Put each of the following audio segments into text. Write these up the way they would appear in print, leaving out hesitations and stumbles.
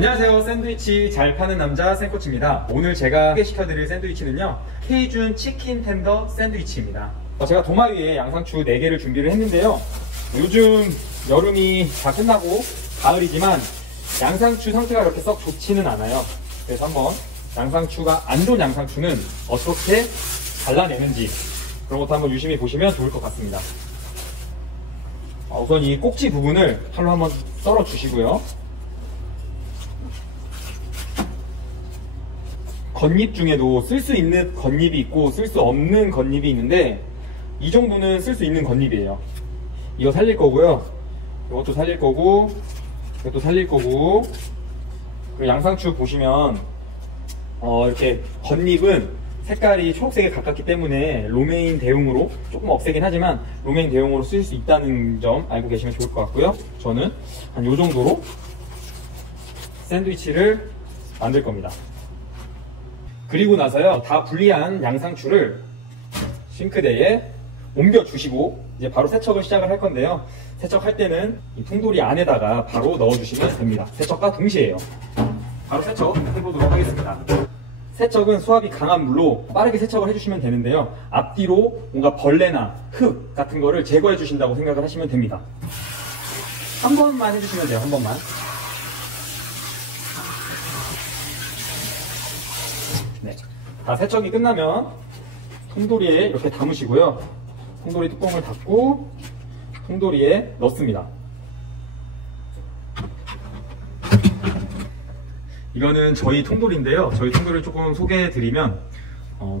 안녕하세요. 샌드위치 잘 파는 남자 샌코치입니다. 오늘 제가 소개시켜드릴 샌드위치는요, 케이준 치킨 텐더 샌드위치입니다. 제가 도마 위에 양상추 4개를 준비를 했는데요, 요즘 여름이 다 끝나고 가을이지만 양상추 상태가 그렇게 썩 좋지는 않아요. 그래서 한번 양상추가 안 좋은 양상추는 어떻게 잘라내는지 그런 것도 한번 유심히 보시면 좋을 것 같습니다. 우선 이 꼭지 부분을 칼로 한번 썰어 주시고요. 겉잎 중에도 쓸 수 있는 겉잎이 있고 쓸 수 없는 겉잎이 있는데, 이 정도는 쓸 수 있는 겉잎이에요. 이거 살릴 거고요, 이것도 살릴 거고, 이것도 살릴 거고. 그리고 양상추 보시면 이렇게 겉잎은 색깔이 초록색에 가깝기 때문에 로메인 대용으로, 조금 억세긴 하지만 로메인 대용으로 쓸 수 있다는 점 알고 계시면 좋을 것 같고요. 저는 한 요 정도로 샌드위치를 만들 겁니다. 그리고 나서요, 다 분리한 양상추를 싱크대에 옮겨 주시고 이제 바로 세척을 시작을 할 건데요, 세척할 때는 이 통돌이 안에다가 바로 넣어 주시면 됩니다. 세척과 동시에요. 바로 세척 해보도록 하겠습니다. 세척은 수압이 강한 물로 빠르게 세척을 해주시면 되는데요, 앞뒤로 뭔가 벌레나 흙 같은 거를 제거해 주신다고 생각을 하시면 됩니다. 한 번만 해주시면 돼요. 한 번만. 네, 다 세척이 끝나면 통돌이에 이렇게 담으시고요, 통돌이 뚜껑을 닫고 통돌이에 넣습니다. 이거는 저희 통돌인데요, 저희 통돌을 조금 소개해드리면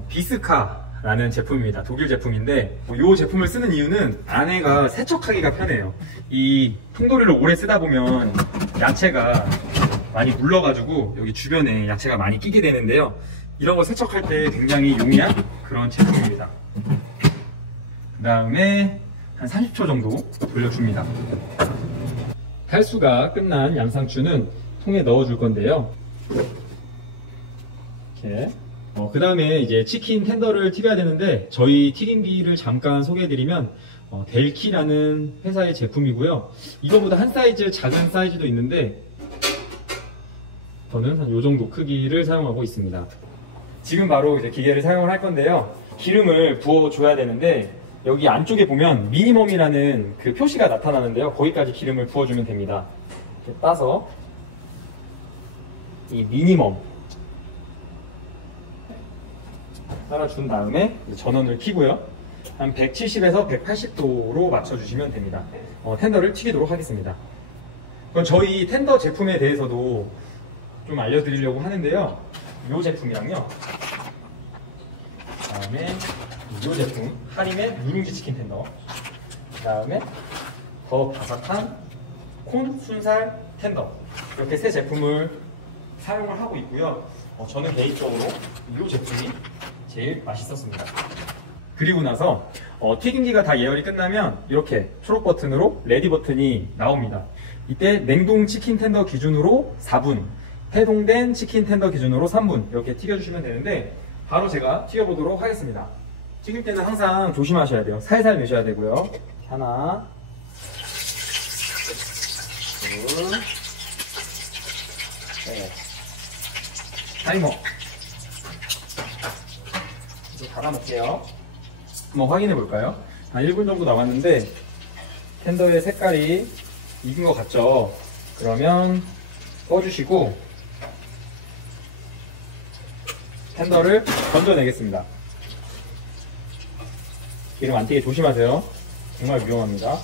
비스카라는 제품입니다. 독일 제품인데, 이 제품을 쓰는 이유는 안에가 세척하기가 편해요. 이 통돌이를 오래 쓰다 보면 야채가 많이 물러가지고 여기 주변에 야채가 많이 끼게 되는데요, 이런 거 세척할 때 굉장히 용이한 그런 제품입니다. 그 다음에 한 30초 정도 돌려줍니다. 탈수가 끝난 양상추는 통에 넣어줄 건데요, 이렇게. 그 다음에 이제 치킨 텐더를 튀겨야 되는데, 저희 튀김기를 잠깐 소개해드리면 델키라는 회사의 제품이고요, 이거보다 한 사이즈 작은 사이즈도 있는데 저는 한 요 정도 크기를 사용하고 있습니다. 지금 바로 이제 기계를 사용을 할 건데요, 기름을 부어줘야 되는데 여기 안쪽에 보면 미니멈이라는 그 표시가 나타나는데요, 거기까지 기름을 부어주면 됩니다. 이렇게 따서 이 미니멈 따라준 다음에 전원을 켜고요, 한 170에서 180도로 맞춰주시면 됩니다. 텐더를 튀기도록 하겠습니다. 그럼 저희 텐더 제품에 대해서도 좀 알려드리려고 하는데요, 이 제품이랑요, 그 다음에 이 제품 하림의 누룽지 치킨 텐더, 그 다음에 더 바삭한 콘 순살 텐더, 이렇게 세 제품을 사용을 하고 있고요. 저는 개인적으로 이 제품이 제일 맛있었습니다. 그리고 나서 튀김기가 다 예열이 끝나면 이렇게 초록 버튼으로 레디 버튼이 나옵니다. 이때 냉동 치킨 텐더 기준으로 4분, 해동된 치킨 텐더 기준으로 3분 이렇게 튀겨주시면 되는데, 바로 제가 튀겨보도록 하겠습니다. 튀길 때는 항상 조심하셔야 돼요. 살살 내셔야 되고요. 하나, 둘, 셋. 타이머 이제 닫아놓을게요. 한번 확인해 볼까요? 한 1분 정도 남았는데 텐더의 색깔이 익은 것 같죠? 그러면 꺼주시고 텐더를 건져내겠습니다. 기름 안 튀게 조심하세요. 정말 위험합니다.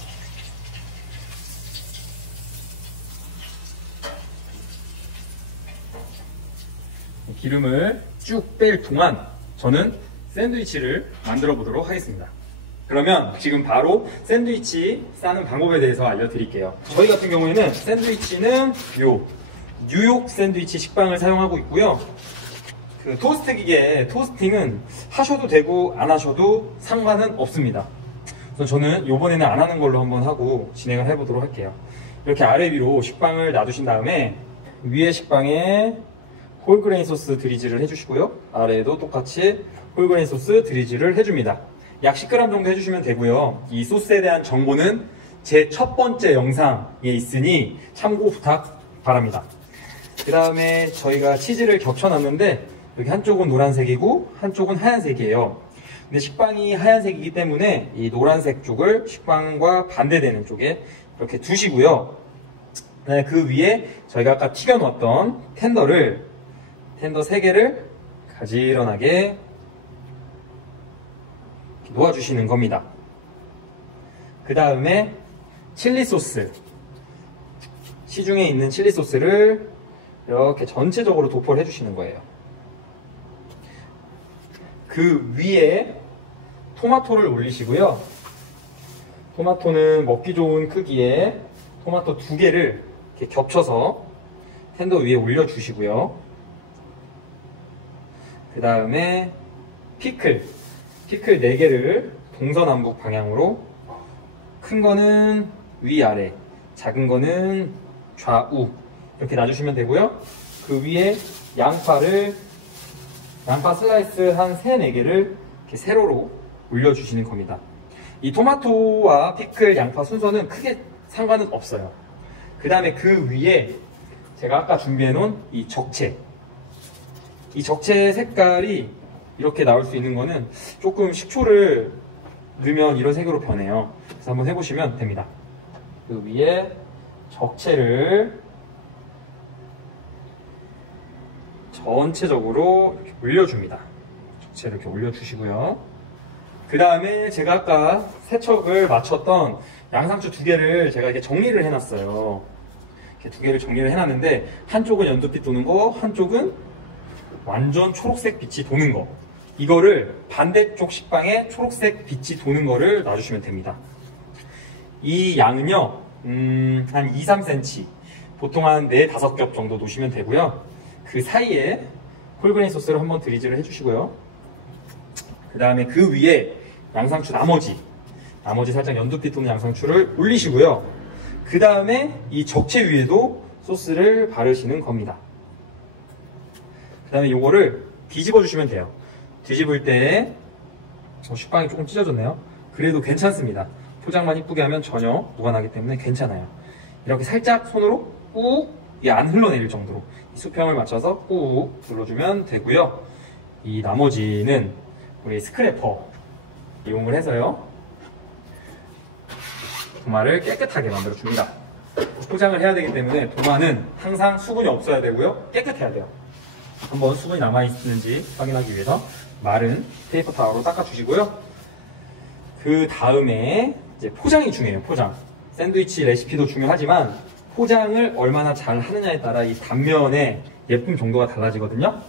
기름을 쭉 뺄 동안 저는 샌드위치를 만들어 보도록 하겠습니다. 그러면 지금 바로 샌드위치 싸는 방법에 대해서 알려드릴게요. 저희 같은 경우에는 샌드위치는 요 뉴욕 샌드위치 식빵을 사용하고 있고요, 그 토스트 기계에 토스팅은 하셔도 되고 안 하셔도 상관은 없습니다. 그래서 저는 요번에는 안 하는 걸로 한번 하고 진행을 해보도록 할게요. 이렇게 아래 위로 식빵을 놔두신 다음에 위에 식빵에 홀그레인 소스 드리즐을 해주시고요, 아래에도 똑같이 홀그레인 소스 드리즐을 해줍니다. 약 10g 정도 해주시면 되고요. 이 소스에 대한 정보는 제 첫 번째 영상에 있으니 참고 부탁 바랍니다. 그 다음에 저희가 치즈를 겹쳐놨는데 여기 한쪽은 노란색이고 한쪽은 하얀색이에요. 근데 식빵이 하얀색이기 때문에 이 노란색 쪽을 식빵과 반대되는 쪽에 이렇게 두시고요. 네, 그 위에 저희가 아까 튀겨 놓았던 텐더 3개를 가지런하게 놓아주시는 겁니다. 그 다음에 칠리 소스, 시중에 있는 칠리 소스를 이렇게 전체적으로 도포를 해주시는 거예요. 그 위에 토마토를 올리시고요. 토마토는 먹기 좋은 크기의 토마토 2개를 이렇게 겹쳐서 텐더 위에 올려주시고요. 그 다음에 피클 4개를 동서남북 방향으로, 큰 거는 위아래, 작은 거는 좌우 이렇게 놔주시면 되고요. 그 위에 양파 슬라이스 한 3-4개를 이렇게 세로로 올려주시는 겁니다. 이 토마토와 피클, 양파 순서는 크게 상관은 없어요. 그 다음에 그 위에 제가 아까 준비해 놓은 이 적채 색깔이 이렇게 나올 수 있는 거는 조금 식초를 넣으면 이런 색으로 변해요. 그래서 한번 해보시면 됩니다. 그 위에 적채를 전체적으로 이렇게 올려줍니다. 적채를 이렇게 올려주시고요. 그 다음에 제가 아까 세척을 마쳤던 양상추 2개를 제가 이렇게 정리를 해놨어요. 이렇게 2개를 정리를 해놨는데, 한쪽은 연두빛 도는 거, 한쪽은 완전 초록색 빛이 도는 거, 이거를 반대쪽 식빵에 초록색 빛이 도는 거를 놔주시면 됩니다. 이 양은요, 한 2-3cm, 보통 한 4-5겹 정도 놓으시면 되고요. 그 사이에 홀그레인 소스를 한번 드리즐을 해주시고요. 그 다음에 그 위에 양상추 나머지 살짝 연두빛 도는 양상추를 올리시고요. 그 다음에 이 적채 위에도 소스를 바르시는 겁니다. 그 다음에 요거를 뒤집어 주시면 돼요. 뒤집을 때 식빵이 조금 찢어졌네요. 그래도 괜찮습니다. 포장만 이쁘게 하면 전혀 녹아나기 때문에 괜찮아요. 이렇게 살짝 손으로 꾹 안 흘러내릴 정도로 이 수평을 맞춰서 꾹 눌러주면 되고요. 이 나머지는 우리 스크래퍼 이용을 해서요, 도마를 깨끗하게 만들어줍니다. 포장을 해야 되기 때문에 도마는 항상 수분이 없어야 되고요, 깨끗해야 돼요. 한번 수분이 남아있는지 확인하기 위해서 마른 페이퍼 타월로 닦아주시고요. 그 다음에 이제 포장이 중요해요. 포장. 샌드위치 레시피도 중요하지만 포장을 얼마나 잘 하느냐에 따라 이 단면의 예쁨 정도가 달라지거든요.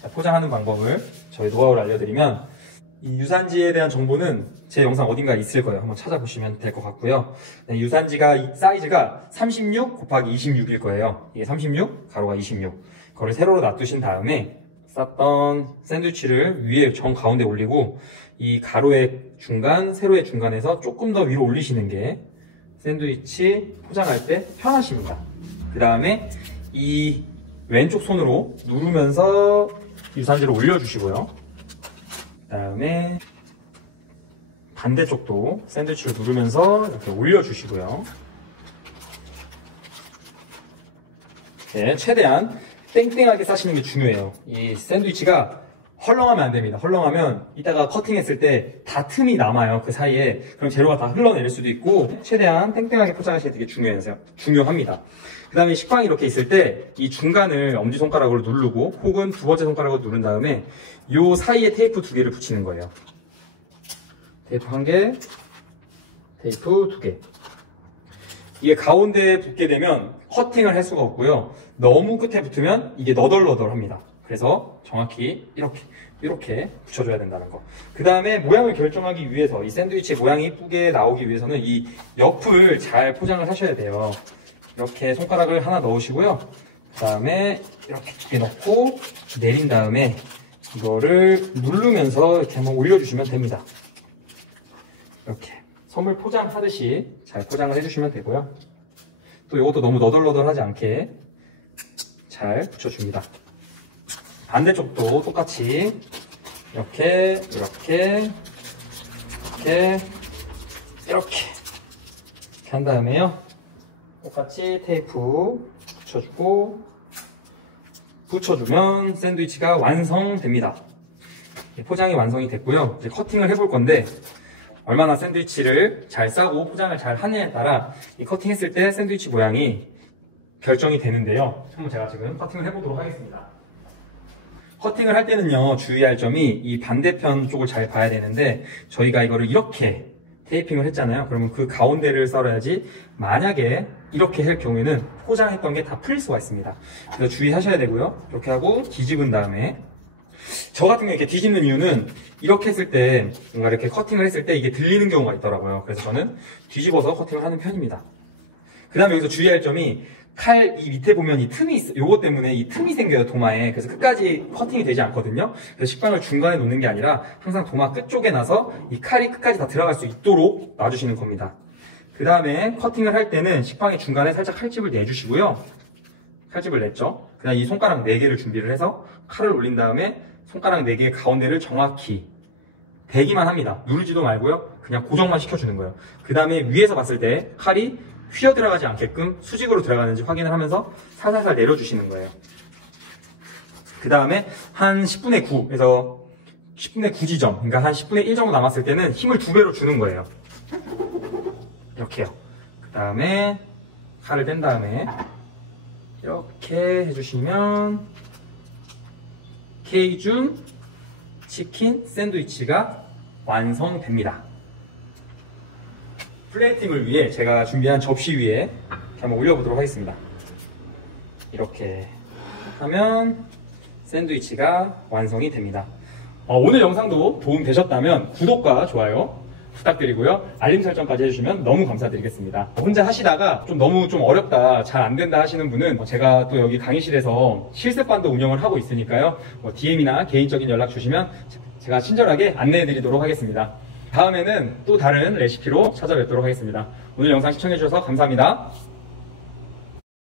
자, 포장하는 방법을 저희 노하우를 알려드리면, 이 유산지에 대한 정보는 제 영상 어딘가에 있을 거예요. 한번 찾아보시면 될 것 같고요. 네, 유산지가 사이즈가 36 곱하기 26일 거예요. 이게 36, 가로가 26. 그거를 세로로 놔두신 다음에 쌌던 샌드위치를 위에 정 가운데 올리고, 이 가로의 중간, 세로의 중간에서 조금 더 위로 올리시는 게 샌드위치 포장할 때 편하십니다. 그 다음에 이 왼쪽 손으로 누르면서 유산지를 올려주시고요. 그 다음에 반대쪽도 샌드위치를 누르면서 이렇게 올려주시고요. 네, 최대한 땡땡하게 싸시는 게 중요해요. 이 샌드위치가 헐렁하면 안 됩니다. 헐렁하면 이따가 커팅했을 때 다 틈이 남아요. 그 사이에. 그럼 재료가 다 흘러내릴 수도 있고, 최대한 땡땡하게 포장하시는 게 되게 중요합니다. 그 다음에 식빵이 이렇게 있을 때 이 중간을 엄지손가락으로 누르고, 혹은 2번째 손가락으로 누른 다음에 요 사이에 테이프 2개를 붙이는 거예요. 테이프 1개, 테이프 2개. 이게 가운데에 붙게 되면 커팅을 할 수가 없고요. 너무 끝에 붙으면 이게 너덜너덜합니다. 그래서 정확히 이렇게 붙여줘야 된다는 거. 그 다음에 모양을 결정하기 위해서, 이 샌드위치의 모양이 이쁘게 나오기 위해서는 이 옆을 잘 포장을 하셔야 돼요. 이렇게 손가락을 하나 넣으시고요. 그 다음에 이렇게 2개 넣고 내린 다음에 이거를 누르면서 이렇게 한번 올려주시면 됩니다. 이렇게 선물 포장하듯이 잘 포장을 해주시면 되고요. 또 이것도 너무 너덜너덜하지 않게 잘 붙여줍니다. 반대쪽도 똑같이 이렇게 한 다음에요, 똑같이 테이프 붙여주고 붙여주면 샌드위치가 완성됩니다. 포장이 완성이 됐고요. 이제 커팅을 해볼 건데 얼마나 샌드위치를 잘 싸고 포장을 잘 하느냐에 따라 이 커팅했을 때 샌드위치 모양이 결정이 되는데요. 한번 제가 지금 커팅을 해보도록 하겠습니다. 커팅을 할 때는요, 주의할 점이 이 반대편 쪽을 잘 봐야 되는데 저희가 이거를 이렇게 테이핑을 했잖아요. 그러면 그 가운데를 썰어야지 만약에 이렇게 할 경우에는 포장했던 게 다 풀릴 수가 있습니다. 그래서 주의하셔야 되고요. 이렇게 하고 뒤집은 다음에 저 같은 경우에 이렇게 뒤집는 이유는 이렇게 했을 때 뭔가 이렇게 커팅을 했을 때 이게 들리는 경우가 있더라고요. 그래서 저는 뒤집어서 커팅을 하는 편입니다. 그 다음에 여기서 주의할 점이 칼 이 밑에 보면 이 틈이 있어. 요거 때문에 이 틈이 생겨요, 도마에. 그래서 끝까지 커팅이 되지 않거든요. 그래서 식빵을 중간에 놓는 게 아니라 항상 도마 끝쪽에 놔서 이 칼이 끝까지 다 들어갈 수 있도록 놔주시는 겁니다. 그 다음에 커팅을 할 때는 식빵의 중간에 살짝 칼집을 내주시고요. 칼집을 냈죠. 그 다음 이 손가락 4개를 준비를 해서 칼을 올린 다음에 손가락 4개의 가운데를 정확히 대기만 합니다. 누르지도 말고요. 그냥 고정만 시켜주는 거예요. 그 다음에 위에서 봤을 때 칼이 휘어 들어가지 않게끔 수직으로 들어가는지 확인을 하면서 살살살 내려주시는 거예요. 그 다음에 한 10분의 9에서 10분의 9 지점, 그러니까 한 10분의 1 정도 남았을 때는 힘을 2배로 주는 거예요. 이렇게요. 그 다음에 칼을 뗀 다음에 이렇게 해주시면 케이준 치킨 샌드위치가 완성됩니다. 플레이팅을 위해 제가 준비한 접시 위에 한번 올려보도록 하겠습니다. 이렇게 하면 샌드위치가 완성이 됩니다. 오늘 영상도 도움 되셨다면 구독과 좋아요 부탁드리고요. 알림 설정까지 해주시면 너무 감사드리겠습니다. 혼자 하시다가 너무 어렵다, 잘 안 된다 하시는 분은 제가 또 여기 강의실에서 실습반도 운영을 하고 있으니까요. DM이나 개인적인 연락 주시면 제가 친절하게 안내해 드리도록 하겠습니다. 다음에는 또 다른 레시피로 찾아뵙도록 하겠습니다. 오늘 영상 시청해 주셔서 감사합니다.